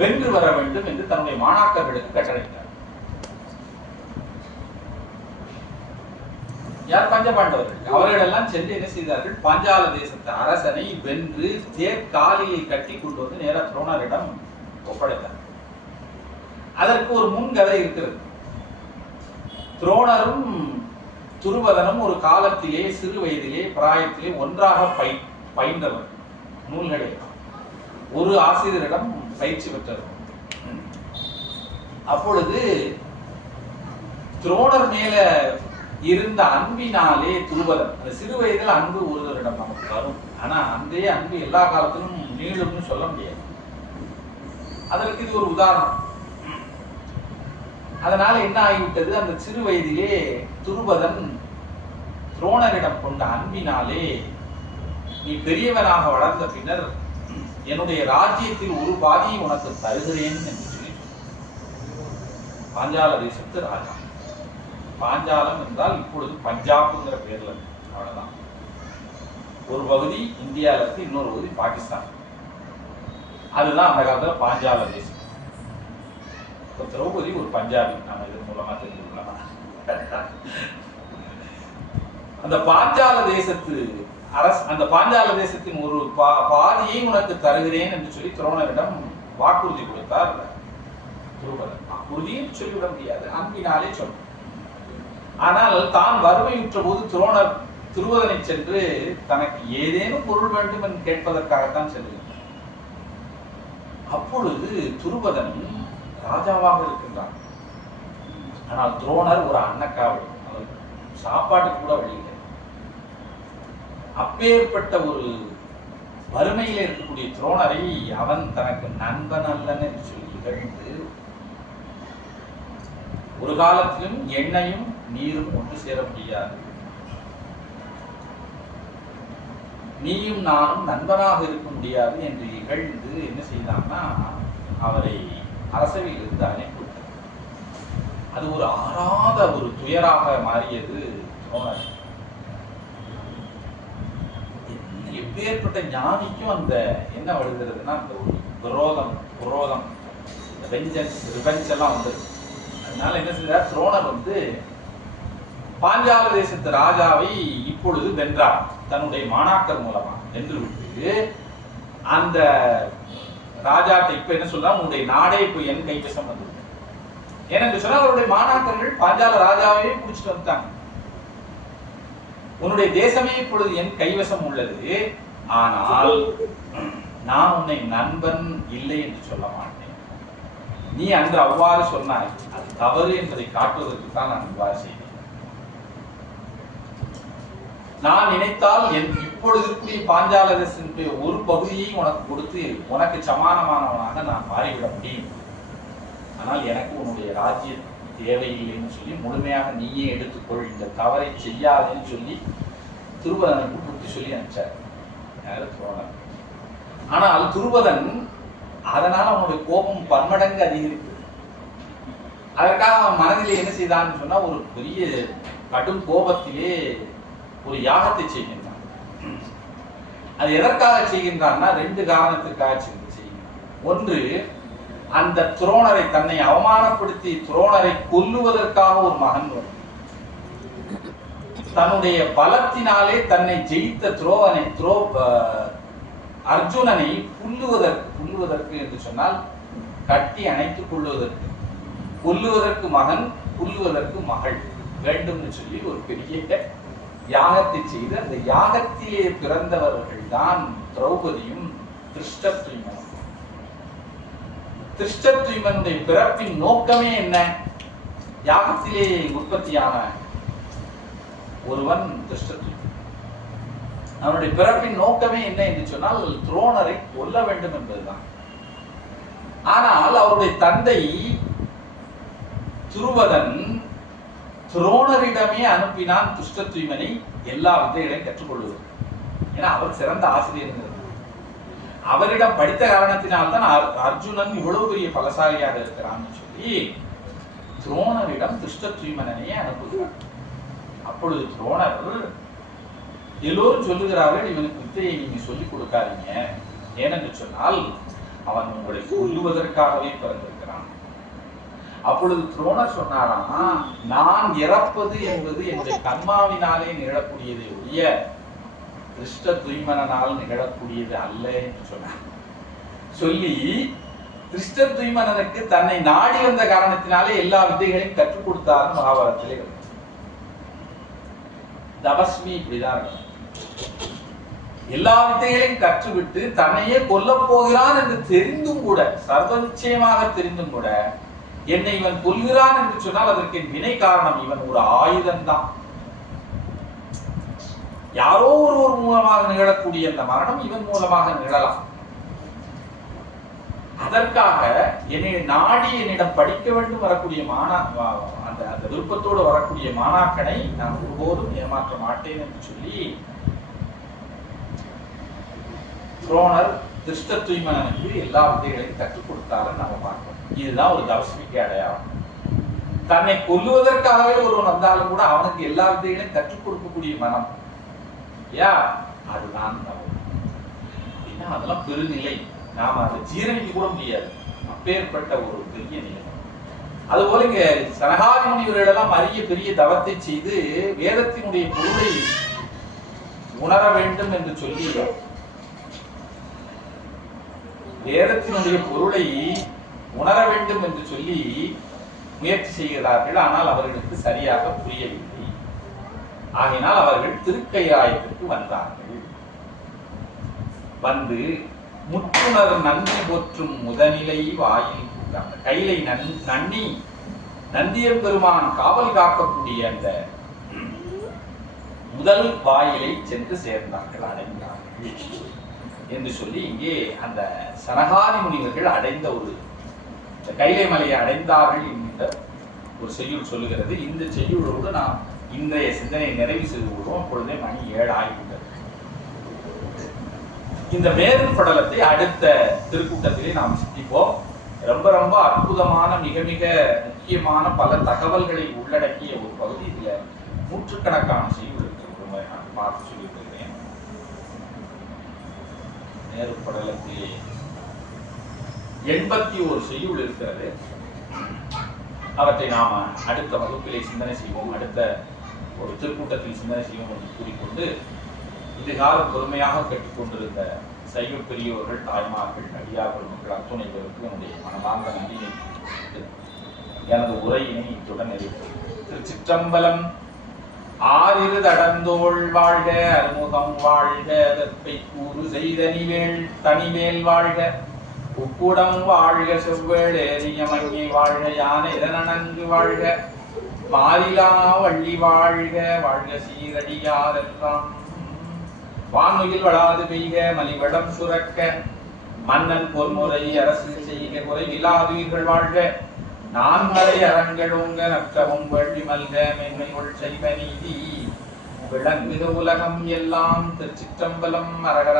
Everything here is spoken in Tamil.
வென்று வர வேண்டும் என்று தன்னுடைய மாணாக்கர்களுக்கு கட்டளையிட்டார். யார்? பஞ்சபாண்டவர்கள். அவர்களெல்லாம் சென்று என்ன செய்தார்கள்? பாஞ்சால தேசத்து அரசனை வென்று தேர்காலியை கட்டி கொண்டு வந்து நேர துரோணரிடம் ஒப்படைத்தார். அதற்கு ஒரு முன்கதை இருக்கிறது. துரோணரும் துருபதனும் ஒரு காலத்திலே சிறு வயதிலே பிராயத்திலே ஒன்றாக பயின்றவர். நூல்களே ஒரு ஆசிரியரிடம் பயிற்சி பெற்றவர். அப்பொழுது துரோணர் மேல இருந்த அன்பினாலே துருபதன், அந்த சிறு வயதில் அன்பு ஒருவரிடம் நமக்கு வரும். ஆனா அந்த அன்பு எல்லா காலத்திலும் நீளும்னு சொல்ல முடியாது. அதற்கு இது ஒரு உதாரணம். அதனால என்ன ஆகிவிட்டது? அந்த சிறு வயதிலே துருபதன் துரோணரிடம் கொண்ட அன்பினாலே, நீ பெரியவனாக வளர்ந்த பின்னர் என்னுடைய ராஜ்யத்தில் ஒரு பாதியை உனக்கு தருகிறேன் என்று சொல்லி பாஞ்சால தேசத்து ராஜா. பாஞ்சாலம் என்றால் இப்பொழுது பஞ்சாப்ங்கிற பேர்ல இருக்கு. அவ்வளவுதான். ஒரு பகுதி இந்தியாவில இருக்கு, இன்னொரு பகுதி பாகிஸ்தான். அதுதான் அந்த காலத்துல பாஞ்சால தேசம். திரௌபதி ஒரு பஞ்சாபி. நாம இதன் மூலமா தெரிஞ்சுக்கலாம். அந்த பாஞ்சால தேசத்து அரசு, அந்த பாஞ்சால தேசத்தின் ஒரு பாதியை உனக்கு தருகிறேன் என்று சொல்லி துரோணரிடம் வாக்குறுதி கொடுத்தார் துருபதன். வாக்குறுதியும் சொல்லிவிட முடியாது, அன்பினாலே சொல்லும். ஆனால் தான் வறுமையுற்ற போது துரோணர் துருபதனை சென்று தனக்கு ஏதேனும் பொருள் வேண்டும் என்று கேட்பதற்காகத்தான் செல்கிறார். அப்பொழுது துருபதன் ராஜாவாக இருக்கின்றான். ஆனால் துரோணர் ஒரு அன்னக்காவடி, அவர் சாப்பாட்டுக்கு கூட வழி இல்லை. அப்பேற்பட்ட ஒரு வறுமையில இருக்கக்கூடிய துரோணரை அவன் தனக்கு நண்பன் அல்லன்னு சொல்லி இகழ்ந்து, ஒரு காலத்திலும் எண்ணெயும் நீரும் ஒன்று சேர முடியாது, நீயும் நானும் நண்பனாக இருக்க முடியாது என்று இகழ்ந்து என்ன செய்தான்னா அவரை அரசவையில் இருந்து அனுப்பிவிட்டார். அது ஒரு ஆறாத ஒரு துயராக மாறியது துரோணர். எப்பேற்பட்ட ஞானிக்கும் அந்த என்ன வருகிறதுனா அந்த ஒரு குரோதம் வெஞ்சன்ஸ் ரிவெஞ்ச் எல்லாம் வந்துருக்கு. அதனால என்ன செய்தார்? துரோணர் வந்து பாஞ்சால தேசத்து ராஜாவை இப்பொழுது வென்றார். தன்னுடைய மாணாக்கர் மூலமா வென்று விட்டு அந்த ராஜாட்ட இப்ப என்ன சொல்றான்? உன்னுடைய நாடே இப்ப என் கைவசம் வந்தது. ஏனென்று சொன்னா அவருடைய மாணாக்கர்கள் பாஞ்சால ராஜாவே பிடிச்சிட்டு வந்துட்டாங்க. உன்னுடைய தேசமே இப்பொழுது என் கைவசம் உள்ளது, ஆனால் நான் உன்னை நண்பன் இல்லை என்று சொல்ல மாட்டேன். நீ அன்று அவ்வாறு சொன்னாய், அது தவறு என்பதை காட்டுவதற்கு தான் நான் இவ்வாறு செய்தேன். நான் நினைத்தால் இப்பொழுது இருக்கக்கூடிய பாஞ்சால தேசத்தினுடைய ஒரு பகுதியை உனக்கு கொடுத்து உனக்கு சமானமானவனாக நான் மாறிவிட முடியும். ஆனால் எனக்கு உன்னுடைய ராஜ்யம் தேவையில்லைன்னு சொல்லி முழுமையாக நீயே எடுத்துக்கொள், இந்த தவறை செய்யாதேன்னு சொல்லி துருபதனுக்கு புத்தி சொல்லி அனுப்பிச்சார் துரோணர். ஆனால் துருபதன் அதனால அவனுடைய கோபம் பன்மடங்கு அதிகரித்தது. அதற்காக அவன் மனதிலே என்ன செய்தான்னு சொன்னா ஒரு பெரிய கடும் கோபத்திலே ஒரு யாகத்தை செய்கின்றான். அது எதற்காக செய்கின்றான்னா ரெண்டு காரணத்திற்காக செய்கின்றான். ஒன்று, அந்த துரோணரை தன்னை அவமானப்படுத்தி துரோணரை கொல்லுவதற்காக ஒரு மகன் வரும். தன்னுடைய பலத்தினாலே தன்னை ஜெயித்த அர்ஜுனனை புல்லுவதற்கு என்று சொன்னால் கட்டி அணைத்துக் கொள்ளுவதற்கு மகன், புல்லுவதற்கு மகள் வேண்டும் சொல்லி ஒரு பெரிய யாகத்தை செய்து அந்த யாகத்திலே பிறந்தவர்கள் தான் திரௌபதியும் திருஷ்டத்யுமனும். திருஷ்டத்யுமனுடைய பிறப்பின் நோக்கமே என்ன? யாகத்திலே உற்பத்தியான ஒருவன் திருஷ்டத்யுமன். அவனுடைய பிறப்பின் நோக்கமே என்ன என்று சொன்னால் துரோணரை கொல்ல வேண்டும் என்பதுதான். ஆனால் அவருடைய தந்தை துருபதன் துரோணரிடமே அனுப்பினான் திருஷ்டத்யுமனை எல்லா வித்தைகளையும் கற்றுக்கொள்வது. ஏன்னா அவர் சிறந்த ஆசிரியர். அவரிடம் படித்த காரணத்தினால்தான் அர்ஜுனன் இவ்வளவு பெரிய பலசாலியாக இருக்கிறான்னு சொல்லி துரோணரிடம் திருஷ்டத்யுமனனையே அனுப்புகிறார். அப்பொழுது துரோணர் எல்லோரும் சொல்லுகிறார்கள், இவனுக்கு வித்தையை நீங்க சொல்லிக் கொடுக்காதீங்க. ஏனென்று சொன்னால் அவன் உங்களை கொல்லுவதற்காகவே பிறந்திருக்கிறான். அப்பொழுது துரோணர் சொன்னாராம், நான் இறப்பது என்பது என்னுடைய கர்மாவினாலே நிகழக்கூடியதை ஒழிய திருஷ்ட துய்மனால் நிகழக்கூடியது அல்ல என்று சொன்னார். சொல்லி திருஷ்ட துய்மனனுக்கு தன்னை நாடி வந்த காரணத்தினாலே எல்லா வித்தைகளையும் கற்றுக் கொடுத்தார். மகாபாரதத்திலே தபஸ்வி இப்படிதான் இருக்கும். எல்லா வித்தைகளையும் கற்றுவிட்டு தன்னையே கொல்லப் போகிறான் என்று தெரிந்தும் கூட, சர்வ நிச்சயமாக தெரிந்தும் கூட, என்னை இவன் கொல்கிறான் என்று சொன்னால் அதற்கு வினை காரணம், இவன் ஒரு ஆயுதம் தான். யாரோ ஒருவர் மூலமாக நிகழக்கூடிய அந்த மரணம் இவன் மூலமாக நிகழலாம். அதற்காக என்னை நாடி என்னிடம் படிக்க வேண்டும் வரக்கூடிய அந்த விருப்பத்தோடு வரக்கூடிய மாணாக்கனை நான் ஒருபோதும் ஏமாற்ற மாட்டேன் என்று சொல்லி துரோணர் திருஷ்ட துய்மனனுக்கு எல்லா வித்தைகளையும் கற்றுக் கொடுத்தாலும் நம்ம பார்க்கிறோம். இதுதான் ஒரு தபஸ்விக்கு அடையாளம். தன்னை கொல்லுவதற்காகவே ஒருவன் வந்தாலும் கூட அவனுக்கு எல்லா வித்தைகளையும் கற்றுக் கொடுக்கக்கூடிய மனம், அதுதான் அப்படின்னா அதெல்லாம் பெருநிலை. நாம அதை ஜீரணிக்க கூட முடியாது, அப்பேற்பட்ட ஒரு பெரிய நிலை. அதுபோல இங்க சனகாதி முனிவர்களெல்லாம் அரிய பெரிய தவத்தை செய்து வேதத்தினுடைய பொருளை உணர வேண்டும் என்று சொல்லி, வேதத்தினுடைய பொருளை உணர வேண்டும் என்று சொல்லி முயற்சி செய்கிறார்கள். ஆனால் அவர்களுக்கு சரியாக புரியவில்லை. ஆகினால் அவர்கள் திருக்கைலாயத்திற்கு வந்தார்கள். வந்து முற்றுணர் நன்றி போற்றும் முதநிலை வாயில் அந்த கைலை நன்னி நந்தியம் பெருமான் காவல் காக்கக்கூடிய அந்த முதல் வாயிலை சென்று சேர்ந்தார்கள், அடைந்தார்கள் என்று சொல்லி இங்கே அந்த சனகாதி முனிவர்கள் அடைந்த ஒரு கைலை மலையை அடைந்தார்கள் என்கின்ற ஒரு செய்யுள் சொல்லுகிறது. இந்த செய்யுளோடு நாம் இன்றைய சிந்தனை நிறைவு செய்து கொள்வோம். அப்பொழுதே மணி 7 ஆகிவிட்டது. இந்த மேலும் படலத்தை அடுத்த திருக்கூட்டத்திலே நாம் சிந்திப்போம். ரொம்ப ரொம்ப அற்புதமான மிக மிக முக்கியமான பல தகவல்களை உள்ளடக்கிய ஒரு பகுதி. இதுல நூற்றுக்கணக்கான செய்யுள் இருக்கிறது. நான் பார்த்து சொல்லியிருக்கிறேன். நேரு படலத்திலே 81 செய்யுள் இருக்கிறது. அவற்றை நாம அடுத்த வகுப்பிலே சிந்தனை செய்வோம். அடுத்த ஒரு திருக்கூட்டத்தில் சிந்தனை செய்வோம் என்று கூறிக்கொண்டு, இதுகாலம் பொறுமையாக கேட்டுக்கொண்டிருந்த சைவ பெரியோர்கள், தாய்மார்கள், அடியார்கள், மக்கள் அத்துணை பேருக்கு என்னுடைய மனமார்ந்த நன்றியை எனது உரையினை இத்துடன் நிறைவேற்றுகிறேன். திருச்சிற்றம்பலம். ஆறிரு தடந்தோள் வாழ்க, அறுமுகம் வாழ்க, வெப்பை கூறு செய்தனிவேள் தனிவேல் வாழ்க, உப்புடம் வாழ்க, செவ்வேள் ஏரியமங்கி வாழ்க, யானை நன்கு வாழ்க, மாறிலா வள்ளி வாழ்க, வாழ்க சீரடியாரெல்லாம், வானுயில் வளாது பெய்க, மலிவடம் சுரக்க, மன்னன் பொன்முறை அரசு செய்க, குறைவிலாதீர்கள் வாழ்க, நான்மறை அரங்கழுங்க, நற்றவும் வள்ளி மல்க, மென்மையுள் செய்வ நீதி விளங்குக உலகம் எல்லாம். திருச்சிற்றம்பலம். அரகர.